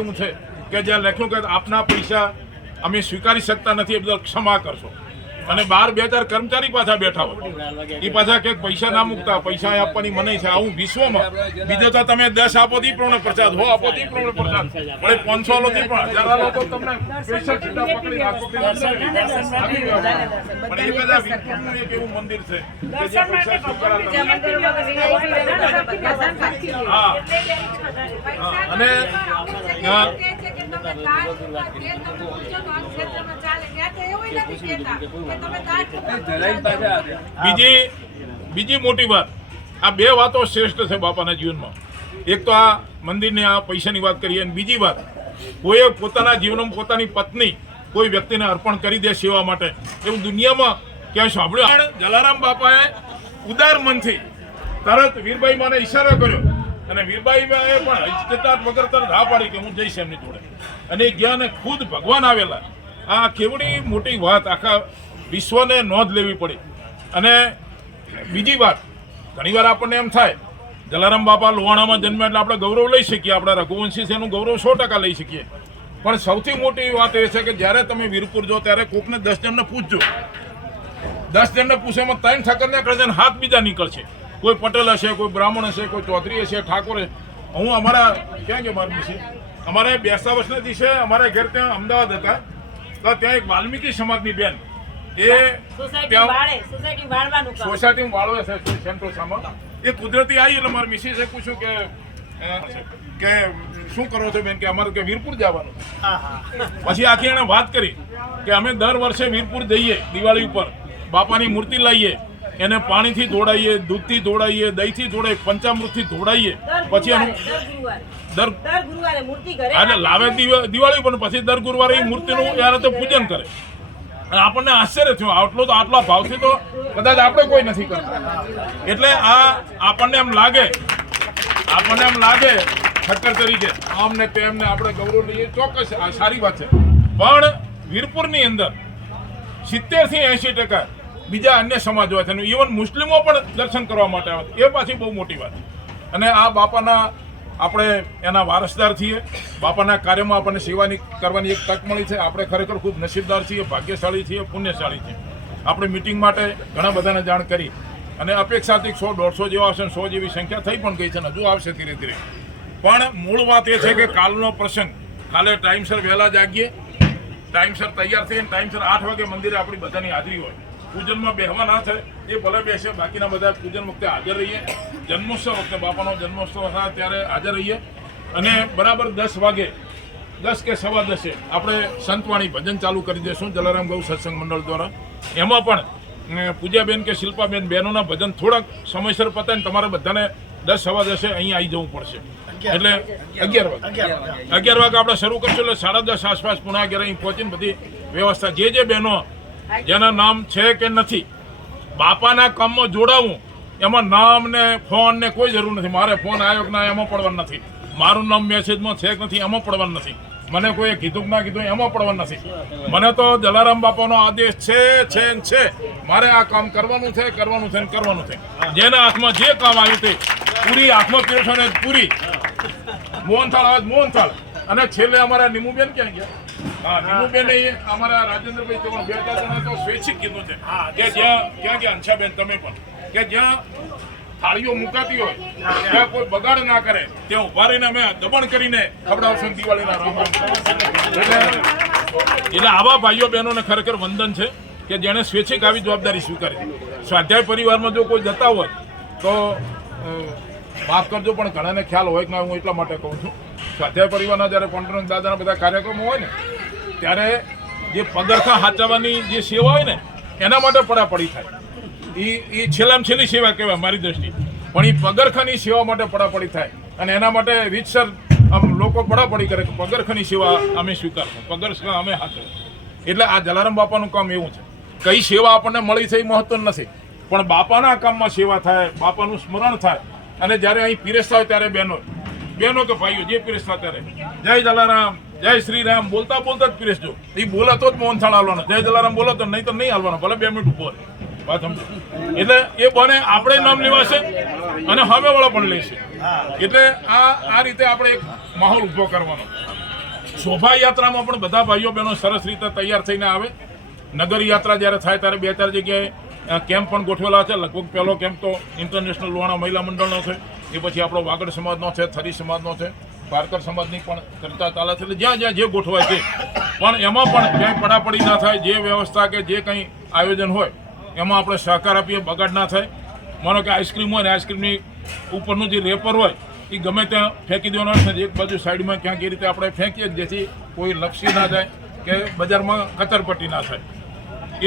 એવું છે કે જ્યાં લખ્યું કે આપના પૈસા અમે સ્વીકારી શકતા નથી એ બદલ ક્ષમા કરશો અને 12-2000 કર્મચારી પાછા બેઠા હોય એ પાછા કે પૈસા ના મૂકતા પૈસા આપવાની મનાઈ છે આવું વિશ્વમાં બીજો તો તમે 10 આપો તી પ્રમાણે પ્રસાદ હો આપો તી પ્રમાણે પ્રસાદ પણ 500 લો તી પણ 1000 લોકો તમને સ્પેશિયલ સીધા પકડી રાખો પણ એ બધા વિષ્ણુનું એક એવું મંદિર છે કે જે પૈસા અને બીજી મોટી વાત આ બે વાતો શ્રેષ્ઠ છે બાપાના જીવનમાં. એક તો આ મંદિરની આ પૈસાની વાત કરીએ અને બીજી વાત કોઈ પોતાના જીવનમાં પોતાની પત્ની કોઈ વ્યક્તિને અર્પણ કરી દે સેવા માટે એવું દુનિયામાં ક્યાંય સાંભળ્યું. જલારામ બાપાએ ઉદાર મનથી તરત વીરબાઈ માને ઈશારો કર્યો અને વીરબાઈ પણ હિચકચાટ વગર તરત હા પાડી કે હું જઈશ એમની જોડે અને ગયા ને ખુદ ભગવાન આવેલા. આ કેવડી મોટી વાત આખા વિશ્વને નોંધ લેવી પડી. અને બીજી વાત ઘણીવાર આપણને એમ થાય જલારામ બાપા લોહાણામાં જન્મ્યા એટલે આપણે ગૌરવ લઈ શકીએ, આપણા રઘુવંશી છે એનું ગૌરવ 100% લઈ શકીએ, પણ સૌથી મોટી વાત એ છે કે જ્યારે તમે વીરપુર જો ત્યારે કોકને 10 જણને પૂછજો, 10 જણને પૂછે એમાં 3 ઠાકરને કરશે હાથ બીજા નીકળશે. કોઈ પટેલ હશે, કોઈ બ્રાહ્મણ હશે, કોઈ ચૌધરી હશે, ઠાકોર હશે. હું અમારા ક્યાં ગયો મારી મિસી અમારે 2 વર્ષના દિવસે અમારા ઘર ત્યાં અમદાવાદ હતા તો ત્યાં એક વાલ્મીકી સમાજની બેન એ સોસાયટીમાં વાળો છે સેન્ટ્રોસામાં એ કુદરતી આવી એટલે મારી મિસીસે પૂછ્યું કે શું કરો છો બેન કે અમારે કે વીરપુર જવાનું. પછી આખી એને વાત કરી કે અમે દર વર્ષે વીરપુર જઈએ દિવાળી ઉપર બાપાની મૂર્તિ લાવીએ એને પાણીથી ધોડાઈએ, દૂધથી ધોડાઈએ, દહીંથી ધોડાઈએ, પંચામૃતથી ધોડાઈએ, પછી એનું દર ગુરુવારે મૂર્તિ કરે એટલે લાવે દિવાળી પર પછી દર ગુરુવારે એ મૂર્તિનું યાર તો પૂજન કરે. આપણને આશ્ચર્ય થયું આટલા ભાવથી તો કદાચ આપણે કોઈ નથી કરતા. એટલે આ આપણને એમ લાગે ઠક્કર તરીકે આમ ને તેમને આપણે ગૌરવ લઈએ, ચોક્કસ આ સારી વાત છે. પણ વીરપુરની અંદર 70 થી 80% બીજા અન્ય સમાજો હોય છે, ઇવન મુસ્લિમો પણ દર્શન કરવા માટે આવે છે. એ પાછી બહુ મોટી વાત. અને આ બાપાના આપણે એના વારસદાર છીએ, બાપાના કાર્યમાં આપણને સેવાની કરવાની એક તક મળી છે. આપણે ખરેખર ખૂબ નસીબદાર છીએ, ભાગ્યશાળી છીએ, પુણ્યશાળી છીએ. આપણે મિટિંગ માટે ઘણા બધાને જાણ કરી અને અપેક્ષાથી 100-150 જેવા હશે, 100 જેવી સંખ્યા થઈ પણ ગઈ છે, હજુ આવશે ધીરે ધીરે. પણ મૂળ વાત એ છે કે કાલનો પ્રસંગ કાલે ટાઈમસર વહેલા જાગીએ, ટાઈમસર તૈયાર થઈને ટાઈમસર 8 વાગે મંદિરે આપણી બધાની હાજરી હોય. પૂજનમાં બેહવા ના થાય એ ભલે બેસે, બાકીના બધા પૂજન વખતે હાજર રહીએ. જન્મોત્સવ વખતે બાપાનો જન્મોત્સવ થાય ત્યારે હાજર રહીએ અને બરાબર 10 વાગે 10 કે 10:15 આપણે સંતવાણી ભજન ચાલુ કરી દઈશું જલારામ ગૌ સત્સંગ મંડળ દ્વારા. એમાં પણ પૂજાબેન કે શિલ્પાબેન બહેનોના ભજન થોડાક સમયસર પતાવીને તમારે બધાને 10-10:15 અહીં આવી જવું પડશે. એટલે 11 વાગે આપણે શરૂ કરશું એટલે 10:30 આસપાસ પુના 11 અહીં પહોંચીને બધી વ્યવસ્થા જે બહેનો જેના નામ છે કે નથી બાપાના કામમાં જોડાવું એમાં નામ ને ફોન ને કોઈ જરૂર નથી. મારે ફોન આવ્યો કે ના એમાં પડવાનું નથી, મારું નામ મેસેજમાં છે કે નથી એમાં પડવાનું નથી, મને કોઈ કીધું કે ના કીધું એમાં પડવાનું નથી. મને તો જલારામ બાપાનો આદેશ છે મારે આ કામ કરવાનું છે. જેના હાથમાં જે કામ આવ્યું તે પૂરી હાથમાં પીરસો ને પૂરી મોહનથાળ આવે મોહનથાળ. અને છેલ્લે અમારા નીમુબેન ક્યાં ગયા? હા, નીમુબેન અમારા રાજેન્દ્રભાઈ તો 2-4 જણા તો સ્વૈચ્છિક કીધું છે કે જ્યાં ક્યાં ગયા અંશાબેન તમે પણ કે જ્યાં થાળીઓ મુકાતી હોય ત્યાં કોઈ બગાડ ના કરે ત્યાં ઉભા રહીને અમે દબાણ કરીને ખવડાવશું દિવાળીના રામ. એટલે આવા ભાઈઓ બહેનોને ખરેખર વંદન છે કે જેણે સ્વૈચ્છિક આવી જવાબદારી સ્વીકારી. સ્વાધ્યાય પરિવારમાં જો કોઈ જતા હોય તો માફ કરજો પણ ઘણાને ખ્યાલ હોય કે ના, હું એટલા માટે કહું છું સ્વાધ્યાય પરિવારના જ્યારે કોન્ટ્રાક્ટ દાદાના બધા કાર્યક્રમો હોય ને ત્યારે જે પગરખા હાચવવાની જે સેવા હોય ને એના માટે પડાપડી થાય. એ છેલ્લામાં છેલ્લી સેવા કહેવાય મારી દ્રષ્ટિએ, પણ એ પગરખાની સેવા માટે પડાપડી થાય અને એના માટે રીતસર આમ લોકો પડાપડી કરે કે પગરખાની સેવા અમે સ્વીકારશું, પગરખા અમે હાચવું. એટલે આ જલારામ બાપાનું કામ એવું છે, કઈ સેવા આપણને મળી છે એ મહત્વ નથી, પણ બાપાના કામમાં સેવા થાય, બાપાનું સ્મરણ થાય. અને જ્યારે અહીં પીરસતા હોય ત્યારે બહેનો કે ભાઈઓ જે પીરસતા ત્યારે જય જલારામ, જય શ્રી રામ બોલતા બોલતા જ પીરસજો. એ બોલે તો જ મોહનથાળ હાલવાનો, જય જલારામ બોલો તો નહીં તો નહીં હાલવાનો, ભલે 2 મિનિટ ઉભો રહે. વાત સમજો. એટલે એ બને આપણે નામ લેવાશે અને સામેવાળા પણ લેશે. એટલે આ રીતે આપણે એક માહોલ ઊભો કરવાનો. શોભાયાત્રામાં પણ બધા ભાઈઓ બહેનો સરસ રીતે તૈયાર થઈને આવે. નગર યાત્રા જ્યારે થાય ત્યારે 2-4 જગ્યાએ કેમ્પ પણ ગોઠવેલા છે. લગભગ પહેલો કેમ્પ તો ઇન્ટરનેશનલ લોહાણા મહિલા મંડળનો છે, એ પછી આપણો વાગડ સમાજનો છે, થરી સમાજનો છે, પારકર સમાજની પણ ચર્ચા ચાલે છે. એટલે જ્યાં જ્યાં જે ગોઠવાય છે, પણ એમાં પણ ક્યાંય પડાપડી ના થાય, જે વ્યવસ્થા કે જે કંઈ આયોજન હોય એમાં આપણે સહકાર આપીએ, બગાડ ના થાય. માનો કે આઈસ્ક્રીમ હોય ને આઈસ્ક્રીમની ઉપરનું જે રેપર હોય એ ગમે ત્યાં ફેંકી દેવાનો હોય ને, એક બાજુ સાઈડમાં ક્યાંક એ રીતે આપણે ફેંકીએ જેથી કોઈ લપસી ના જાય કે બજારમાં કચરપટ્ટી ના થાય.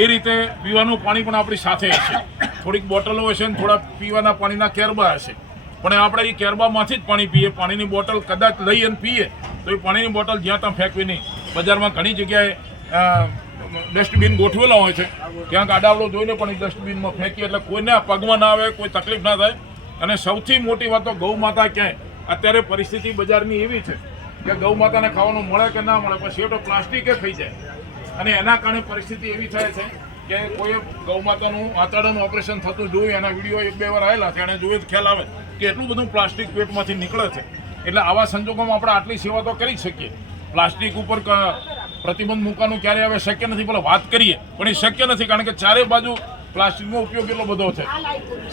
એ રીતે પીવાનું પાણી પણ આપણી સાથે હશે, થોડીક બોટલો હશે ને થોડા પીવાના પાણીના કેરબા હશે, પણ આપણે એ કેરબામાંથી જ પાણી પીએ. પાણીની બોટલ કદાચ લઈ અને પીએ તો એ પાણીની બોટલ જ્યાં ત્યાં ફેંકવી નહીં. બજારમાં ઘણી જગ્યાએ ડસ્ટબિન ગોઠવેલા હોય છે, ક્યાંક આડાવડો જોઈને પણ એ ડસ્ટબિનમાં ફેંકીએ એટલે કોઈને પગમાં ના આવે, કોઈ તકલીફ ના થાય. અને સૌથી મોટી વાત તો ગૌ માતા ક્યાંય અત્યારે પરિસ્થિતિ બજારની એવી છે કે ગૌ માતાને ખાવાનું મળે કે ના મળે, પછી તો પ્લાસ્ટિકે ખાઈ જાય અને એના કારણે પરિસ્થિતિ એવી થાય છે કે કોઈ ગૌ માતાનું આંતરડાનું ઓપરેશન થતું જોયું, એના વિડીયો 1-2 વાર આવેલા છે, એને જોયું ખ્યાલ આવે કે એટલું બધું પ્લાસ્ટિક પેટમાંથી નીકળે છે. એટલે આવા સંજોગોમાં આપણે આટલી સેવા તો કરી શકીએ. પ્લાસ્ટિક ઉપર પ્રતિબંધ મૂકવાનું ક્યારે હવે શક્ય નથી, ભલે વાત કરીએ પણ એ શક્ય નથી, કારણ કે ચારે બાજુ પ્લાસ્ટિકનો ઉપયોગ એટલો બધો છે.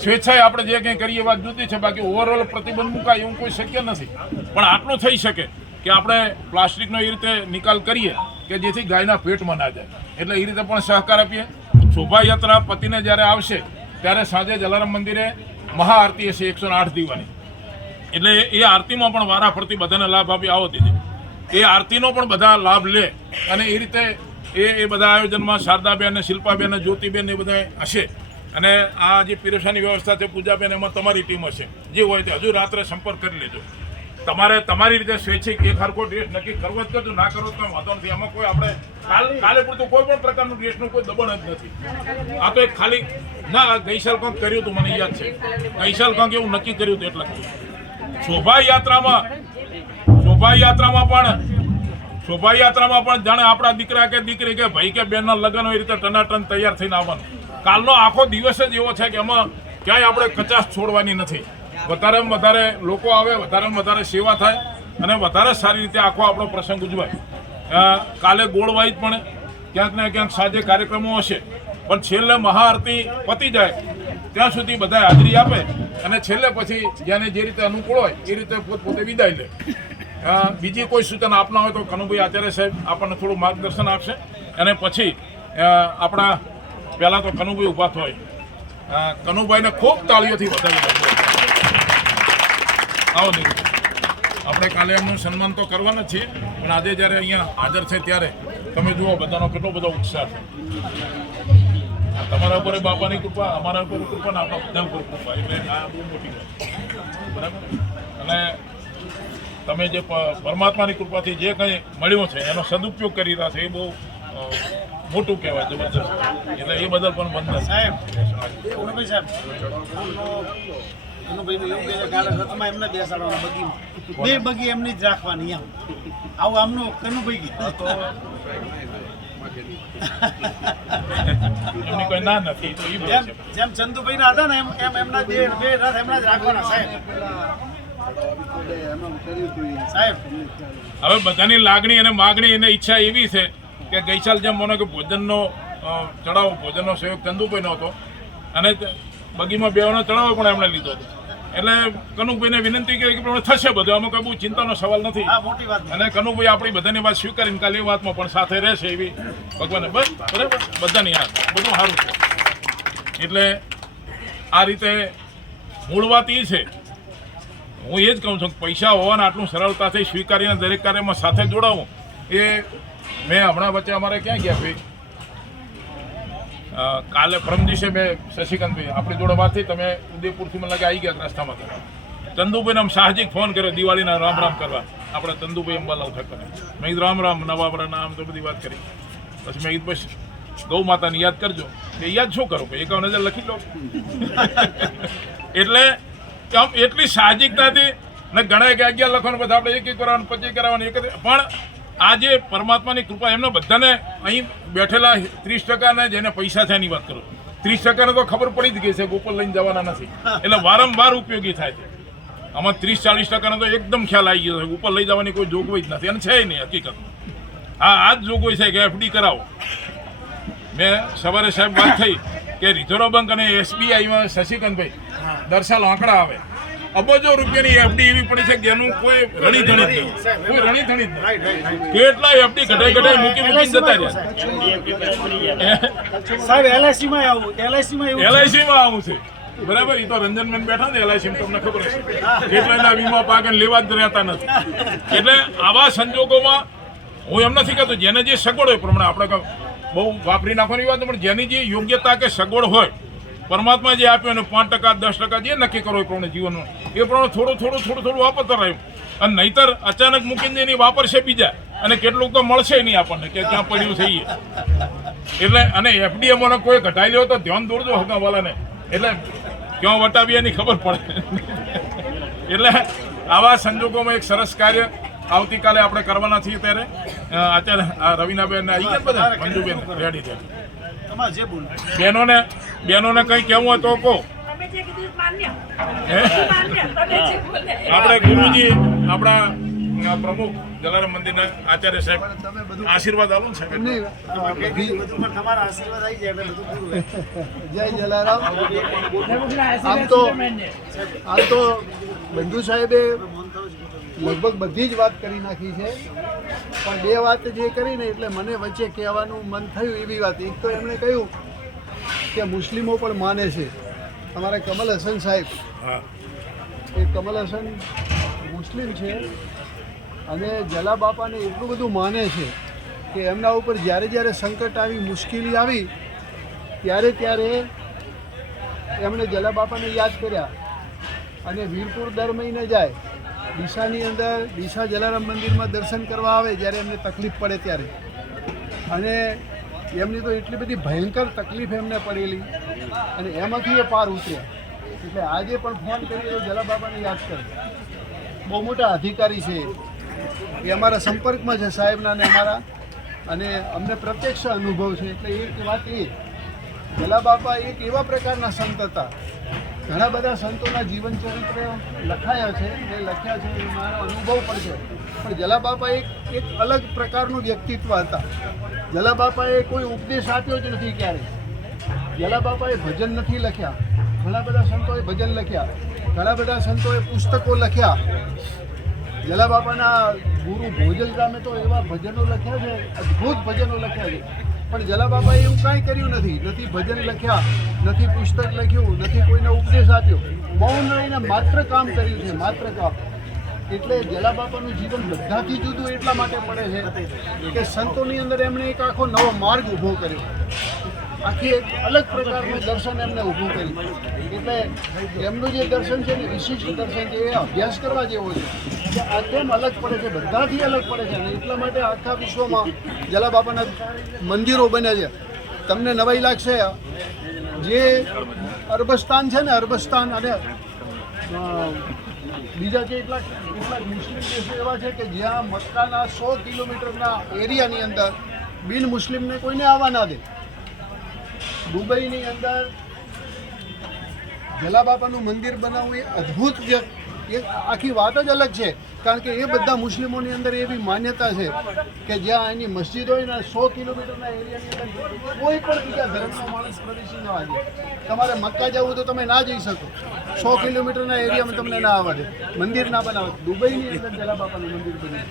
સ્વેચ્છાએ આપણે જે કંઈ કરીએ વાત જુદી છે, બાકી ઓવરઓલ પ્રતિબંધ મુકાય એવું કોઈ શક્ય નથી. પણ આટલું થઈ શકે કે આપણે પ્લાસ્ટિકનો એ રીતે નિકાલ કરીએ કે જેથી ગાયના પેટમાં ના જાય. એટલે એ રીતે પણ સહકાર આપીએ. શોભાયાત્રા પતિને જ્યારે આવશે ત્યારે સાંજે જલારામ મંદિરે મહાઆરતી હશે 108 દીવાની. એટલે એ આરતીમાં પણ વારા ફરતી બધાને લાભ આપી આવો દીધી. એ આરતીનો પણ બધા લાભ લે અને એ રીતે એ બધા આયોજનમાં શારદાબેન અને શિલ્પાબેન અને જ્યોતિબેન એ બધા હશે. અને આ જે પીરસવાની વ્યવસ્થા છે પૂજાબેન, એમાં તમારી ટીમ હશે. જે હોય તે હજુ રાત્રે સંપર્ક કરી લેજો. તમારે તમારી રીતે સ્વૈચ્છિક એક હરખો ડ્રેસ નક્કી કરવો જ કરજો, ના કરવો તો વાંધો નથી. એમાં કોઈ આપણે કાલે પૂરતું કોઈ પણ પ્રકારનું ડ્રેસનું કોઈ દબાણ જ નથી. આ તો એક ખાલી ના ગઈ સાલ કંઈક કર્યું હતું, મને યાદ છે ગઈ સાલ કંઈક એવું નક્કી કર્યું હતું એટલે શોભાયાત્રામાં પણ જાણે આપણા દીકરા કે દીકરી કે ભાઈ કે બહેનના લગ્ન હોય એ રીતે ટનાટન તૈયાર થઈને આવવાનું. કાલનો આખો દિવસ જ એવો છે કે એમાં ક્યાંય આપણે કચાશ છોડવાની નથી. વધારેમાં વધારે લોકો આવે, વધારેમાં વધારે સેવા થાય અને વધારે સારી રીતે આખો આપણો પ્રસંગ ઉજવાય. કાલે ગોળવાઈ પણ ક્યાંક ને ક્યાંક સાંજે કાર્યક્રમો હશે, પણ છેલ્લે મહાઆરતી પતી જાય ત્યાં સુધી બધા હાજરી આપે અને છેલ્લે પછી જેને જે રીતે અનુકૂળ હોય એ રીતે પોતે વિદાય લે. બીજી કોઈ સૂચના આપના હોય તો કનુભાઈ આચાર્ય સાહેબ આપણને થોડું માર્ગદર્શન આપશે. અને પછી આપણા પહેલાં તો કનુભાઈ ઊભા થાય, કનુભાઈને ખૂબ તાળીઓથી વધાવી આવો દીકરી. આપણે કાલે એમનું સન્માન તો કરવાના છીએ, પણ આજે જ્યારે અહીંયા હાજર છે ત્યારે તમે જુઓ બધાનો કેટલો બધો ઉત્સાહ છે. તમારા ઉપર બાપાની કૃપા, અમારા ઉપર કૃપા ને આપણા બધા ઉપર કૃપા, એટલે આ બહુ મોટી વાત. બરાબર. અને તમે જે પરમાત્માની કૃપાથી જે કંઈ મળ્યું છે એનો સદુપયોગ કરી રહ્યા છે એ બહુ મોટું કહેવાય, જબરદસ્ત. એટલે એ બદલ પણ વંદન. સાહેબ કનુભાઈનું એવું કહે છે કાલે રથમાં એમને બેસાડવાના બગીમાં, 2 બગી એમની જ રાખવાની. એમ આવું આમનું કનુભાઈ એમની કોઈ ના નથી તો જેમ ચંદુભાઈના હતા ને એમ એમના 2 રથ એમના જ રાખવાના. સાહેબ હવે બધાની લાગણી અને માગણી અને ઈચ્છા એવી છે કે ગઈસાલ જેમ મને કે ભોજનનો ચડાવો, ભોજનનો સહયોગ ચંદુભાઈનો હતો અને બગીમાં બેવાનો ચડાવો પણ એમણે લીધો હતો. એટલે કનુભાઈને વિનંતી કરી કે થશે બધું, આમાં કોઈ બહુ ચિંતાનો સવાલ નથી. અને કનુભાઈ આપણી બધાની વાત સ્વીકારીને કાલે એ વાતમાં પણ સાથે રહેશે એવી ભગવાને બસ બરાબર બધાની હાથ બધું સારું છે. એટલે આ રીતે મૂળ વાત એ છે, હું એ જ કહું છું કે પૈસા હોવાના આટલું સરળતાથી સ્વીકારીને દરેક કાર્યમાં સાથે જોડાવું એ મેં હમણાં વચ્ચે અમારે ક્યાં ગયા ભાઈ કાલે પરમ દિવસે મેં શશિકાંતભાઈ આપણી જોડે વાત થઈ, તમે ઉદયપુરથી મને લાગે આવી ગયા રસ્તામાં ચંદુભાઈને આમ સાહજિક ફોન કર્યો દિવાળીના રામ રામ કરવા, આપણે ચંદુભાઈ અંબાલાલ ઠક્કર. મેં કીધું રામ રામ, નવાબરાના આમ તો બધી વાત કરી. પછી મેં કીધું બસ ગૌ માતાને યાદ કરજો. એ યાદ શું કરો કે 51,000 લખી લો. એટલે આમ એટલી સાહજિકતાથી ને ઘણા કે 11 લખવાનું, પછી આપણે 1 કરવાનું, 25 કરાવવાનું, પણ આજે પરમાત્માની કૃપા એમને બધાને અહીં બેઠેલા 30% જેને પૈસા છે એની વાત કરું, 30% તો ખબર પડી જ ગઈ છે ગોપાલ લઈને જવાના નથી, એટલે વારંવાર ઉપયોગી થાય છે. આમાં 30-40% તો એકદમ ખ્યાલ આવી ગયો છે ઉપર લઈ જવાની કોઈ જોગવાઈ જ નથી, અને છે નહીં હકીકતમાં. હા, આ જ જોગવાઈ છે કે FD કરાવો. મેં સવારે સાહેબ વાત થઈ કે રિઝર્વ બેંક અને SBIમાં શશિકાંતભાઈ દર સાલ આંકડા આવે, અબજો રૂપિયાની FD એવી પડી છે કે જેનું કોઈ રણીધણી જ નહીં, કોઈ રણીધણી જ નહીં. કેટલા FD ઘટાઈ મૂકીને જતા રહ્યા. સાહેબ LICમાં આવું છે બરાબર. એ તો રંજનબેન બેઠા ને LIC તમને ખબર હશે, કેટલાના વીમા પાક લેવા જ રહેતા નથી. એટલે આવા સંજોગોમાં હું એમ નથી કહેતો જેને જે સગવડ હોય પ્રમાણે આપણે બહુ વાપરી નાખવાની વાત, પણ જેની જે યોગ્યતા કે સગવડ હોય પરમાત્મા જે આપ્યું અને 5% 10% જે નક્કી કરો એ પ્રમાણે જીવનનું એ પ્રમાણે થોડું વાપરતા રહ્યું. અને નહીતર અચાનક મૂકીને એની વાપરશે બીજા, અને કેટલુંક તો મળશે નહીં આપણને કે ક્યાં પડ્યું છે. એટલે અને FD મને કોઈ ઘટાઈ લ્યો તો ધ્યાન દોરજો હગાવાલાને, એટલે ક્યાં વટાવી એની ખબર પડે. એટલે આવા સંજોગોમાં એક સરસ કાર્ય આવતીકાલે આપણે કરવાના છીએ. ત્યારે આચાર્ય રવિનાબેન આવી ગયા, બધા મંજુબેન રેડી છે. બહેનોને કંઈ કહેવું હોય તો કહો. આપણે ગુરુજી, આપણા પ્રમુખ જલારામ મંદિરના આચાર્ય સાહેબ, આશીર્વાદ આપો ને સાહેબ. જય જલારામ. આમ તો બંધુ સાહેબે લગભગ બધી જ વાત કરી નાખી છે, પણ બે વાત જે કરીને એટલે મને વચ્ચે કહેવાનું મન થયું એવી વાત. એક તો એમણે કહ્યું કે મુસ્લિમો પણ માને છે. અમારા કમલ હસન સાહેબ, એ કમલ હસન મુસ્લિમ છે અને જલા બાપાને એટલું બધું માને છે કે એમના ઉપર જ્યારે સંકટ આવી, મુશ્કેલી આવી, ત્યારે એમણે જલા બાપાને યાદ કર્યા. અને વીરપુર દર મહિને જાય, ડીસાની અંદર ડીસા જલારામ મંદિરમાં દર્શન કરવા આવે જ્યારે એમને તકલીફ પડે ત્યારે. અને એમની તો એટલી બધી ભયંકર તકલીફ એમને પડેલી, અને એમાંથી એ પાર ઉતર્યા. એટલે આજે પણ ફોન કરી જલા બાબાને યાદ કરે. બહુ મોટા અધિકારી છે, એ અમારા સંપર્કમાં છે સાહેબના ને અમારા, અને અમને પ્રત્યક્ષ અનુભવ છે. એટલે એક વાત એ, જલા બાપા એક એવા પ્રકારના સંત હતા. ઘણા બધા સંતોના જીવન ચરિત્ર લખાયા છે, એ લખ્યા છે, એ મારો અનુભવ પણ છે. પણ જલા બાપા એક અલગ પ્રકારનું વ્યક્તિત્વ હતા. જલા બાપાએ કોઈ ઉપદેશ આપ્યો જ નથી ક્યારેય. જલા બાપાએ ભજન નથી લખ્યા. ઘણા બધા સંતોએ ભજન લખ્યા, ઘણા બધા સંતોએ પુસ્તકો લખ્યા. જલા બાપાના ગુરુ ભોજલ ગામે તો એવા ભજનો લખ્યા છે, અદ્ભુત ભજનો લખ્યા છે. પણ જલા બાપાએ એવું કાંઈ કર્યું નથી. નથી ભજન લખ્યા, નથી પુસ્તક લખ્યું, નથી કોઈને ઉપદેશ આપ્યો. મૌન રહીને માત્ર કામ કર્યું છે, માત્ર કામ. એટલે જલા બાપાનું જીવન બધાથી જુદું એટલા માટે પડે છે કે સંતોની અંદર એમણે એક આખો નવો માર્ગ ઊભો કર્યો. આખી એક અલગ પ્રકારનું દર્શન એમને ઊભું કર્યું. એટલે એમનું જે દર્શન છે ને, વિશિષ્ટ દર્શન છે, એ અભ્યાસ કરવા જેવો છે કે આ કેમ અલગ પડે છે, બધાથી અલગ પડે છે. અને એટલા માટે આખા વિશ્વમાં જલા બાપાના મંદિરો બન્યા છે. તમને નવાઈ લાગશે, જે અરબસ્તાન છે ને, અરબસ્તાન અને બીજા કેટલાક મુસ્લિમ દેશો એવા છે કે જ્યાં મક્કાના 100 કિલોમીટરના એરિયાની અંદર બિન મુસ્લિમને કોઈને આવવા ના દે. દુબઈની અંદર જલા બાપાનું મંદિર બનાવવું એ અદ્ભુત એક આખી વાત જ અલગ છે. કારણ કે એ બધા મુસ્લિમોની અંદર એવી માન્યતા છે કે જ્યાં એની મસ્જિદ હોય ને 100 કિલોમીટરના એરિયાની અંદર કોઈ પણ બીજા ધર્મનો માણસ પ્રવેશી ના આવે. તમારે મક્કા જવું તો તમે ના જઈ શકો, 100 કિલોમીટરના એરિયામાં તમને ના આવવા દે, મંદિર ના બનાવે. દુબઈની અંદર જલા બાપાનું મંદિર બન્યું.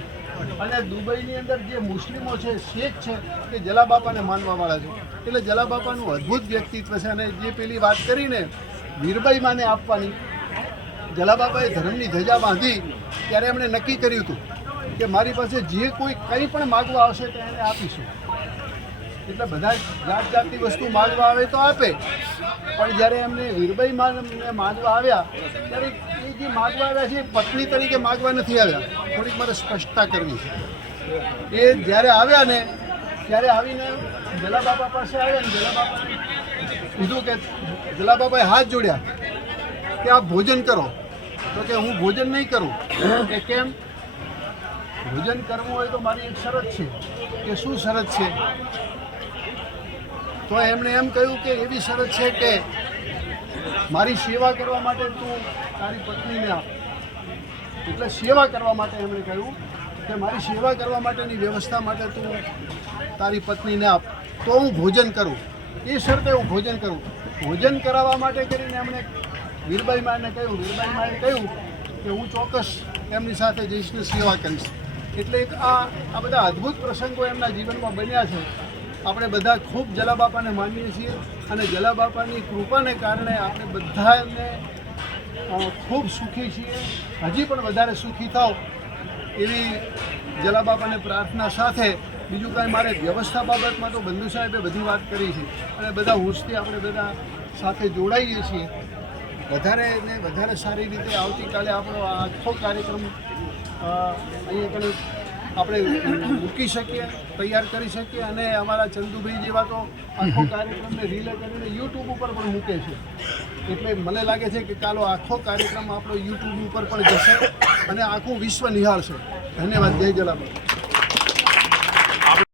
અને દુબઈની અંદર જે મુસ્લિમો છે, શેખ છે, તે જલા બાપાને માનવાવાળા છે. એટલે જલા બાપાનું અદ્ભુત વ્યક્તિત્વ છે. અને જે પેલી વાત કરીને વીરબાઈ માને આપવાની, જલા બાપાએ ધર્મની ધજા બાંધી ત્યારે એમણે નક્કી કર્યું હતું કે મારી પાસે જે કોઈ કંઈ પણ માગવા આવશે તો એને આપીશું. એટલે બધા જાત જાતની વસ્તુ માગવા આવે તો આપે, પણ જ્યારે એમને વીરબાઈ માગવા આવ્યા ત્યારે એ જે માગવા આવ્યા છે એ પત્ની તરીકે માગવા નથી આવ્યા. થોડીક મારે સ્પષ્ટતા કરવી છે. એ જ્યારે આવ્યા ને ત્યારે આવીને જલાબાપા પાસે આવ્યા ને જલાબાપાએ કીધું કે જલાબાપાએ હાથ જોડ્યા કે આપ ભોજન કરો. તો કે હું ભોજન નહીં કરું. કે કેમ? ભોજન કરવું હોય તો મારી એક શરત છે. કે શું શરત છે? તો એમણે એમ કહ્યું કે એવી શરત છે કે મારી સેવા કરવા માટે તું તારી પત્નીને આપ. એટલે સેવા કરવા માટે એમણે કહ્યું કે મારી સેવા કરવા માટેની વ્યવસ્થા માટે તું તારી પત્નીને આપ, તો હું ભોજન કરું. એ શરતે હું ભોજન કરું. ભોજન કરાવવા માટે કરીને એમણે વીરબાઈ માને કહ્યું. વીરબાઈ માએ કહ્યું કે હું ચોક્કસ એમની સાથે જઈશ ને સેવા કરીશ. એટલે એક આ બધા અદ્ભુત પ્રસંગો એમના જીવનમાં બન્યા છે. આપણે બધા ખૂબ જલાબાપાને માનીએ છીએ અને જલાબાપાની કૃપાને કારણે આપણે બધાને ખૂબ સુખી છીએ. હજી પણ વધારે સુખી થાવ એવી જલાબાપાને પ્રાર્થના સાથે બીજું કાંઈ મારે વ્યવસ્થા બાબતમાં તો બંધુ સાહેબે બધી વાત કરી છે અને બધા હોંશથી આપણે બધા સાથે જોડાઈએ છીએ. વધારે ને વધારે સારી રીતે આવતીકાલે આપણો આ આખો કાર્યક્રમ અહીંયા કને આપણે મૂકી શકીએ, તૈયાર કરી શકીએ અને અમારા ચંદુભાઈ જેવા તો આખો કાર્યક્રમને રિલે કરીને યુટ્યુબ ઉપર પણ મૂકે છે. એટલે મને લાગે છે કે કાલો આખો કાર્યક્રમ આપણો યુટ્યુબ ઉપર પણ જશે અને આખું વિશ્વ નિહાળશે. ધન્યવાદ. જય જલાબાપા.